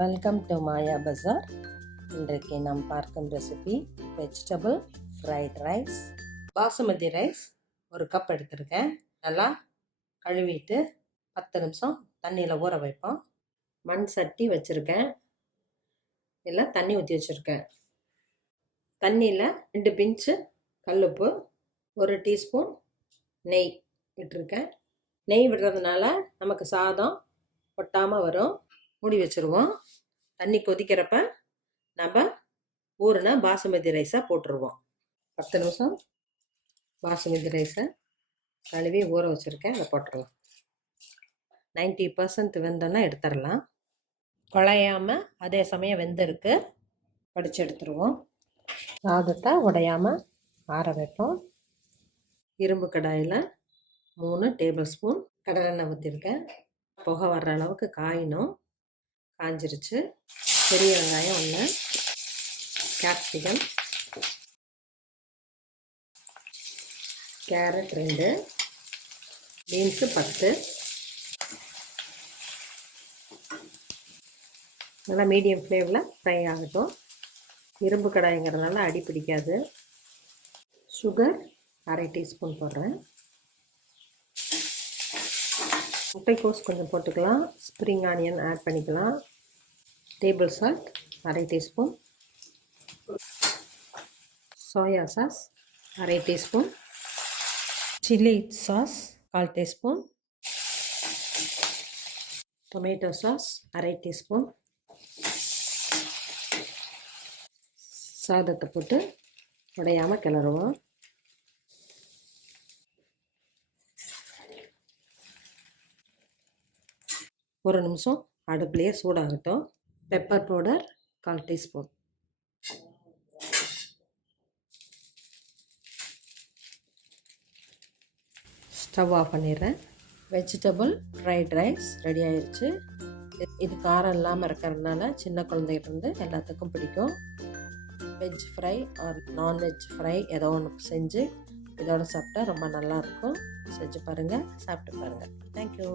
Welcome to மாயா பஜார். இன்றைக்கு நாம் பார்க்கும் recipe vegetable fried rice. Basmati rice ஒரு கப் எடுத்திருக்கேன். நல்லா கழுவிட்டு 10 நிமிஷம் தண்ணியில் ஊற வைப்போம். மண் சட்டி வச்சுருக்கேன், இல்லை தண்ணி ஊற்றி வச்சுருக்கேன். தண்ணியில் 2 பிஞ்சு கல்லுப்பு, 1 டீஸ்பூன் நெய் விட்டுருக்கேன். நெய் விடுறதுனால நமக்கு சாதம் ஒட்டாமல் வரும். மூடி வச்சுருவோம். தண்ணி கொதிக்கிறப்ப நம்ம ஊறின பாசுமதி ரைஸை போட்டுருவோம். 10 நிமிஷம் பாசுமதி ரைஸை கழுவி ஊற வச்சுருக்கேன், அதை போட்டுடலாம். 90% வெந்தோன்னா எடுத்துடலாம். குழையாமல் அதே சமயம் வெந்திருக்கு, படித்து எடுத்துருவோம். சாதத்தை உடையாமல் ஆற வைப்போம். இரும்பு கடாயில் 3 டேபிள் ஸ்பூன் கடலெண்ணெய் ஊற்றிருக்கேன். புகை வர்ற அளவுக்கு காயணும். காஞ்சிருச்சு. பெரிய வெங்காயம் 1, கேப்சிகம், கேரட் 2, பீன்ஸு 10. நல்லா மீடியம் ஃப்ளேமில் ஃப்ரை ஆகட்டும். இரும்பு கடாய்ங்கிறதுனால அடி பிடிக்காது. சுகர் 1/2 டீஸ்பூன் போடுறேன். முட்டைக்கோஸ் கொஞ்சம் போட்டுக்கலாம். ஸ்ப்ரிங் ஆனியன் ஆட் பண்ணிக்கலாம். Table salt 1/2 teaspoon. Soya sauce 1/2 teaspoon. Chilli sauce 1/4 teaspoon. Tomato sauce 1/2 teaspoon. சாதத்தை போட்டு உடையாமல் கிளறுவோம். ஒரு நிமிஷம் அடுப்புலையே சூடாகட்டும். Pepper powder 1/4 teaspoon. Stove off பண்ணிடுறேன். வெஜிடபிள் ஃப்ரைட் ரைஸ் ரெடி ஆயிடுச்சு. இது காரம் இல்லாமல் இருக்கிறதுனால சின்ன குழந்தைகிட்டேருந்து எல்லாத்துக்கும் பிடிக்கும். Veg fry or non-veg fry ஏதோ ஒன்று செஞ்சு இதோட சாப்பிட்டா ரொம்ப நல்லாயிருக்கும். செஞ்சு பாருங்கள், சாப்பிட்டு பாருங்கள். தேங்க்யூ.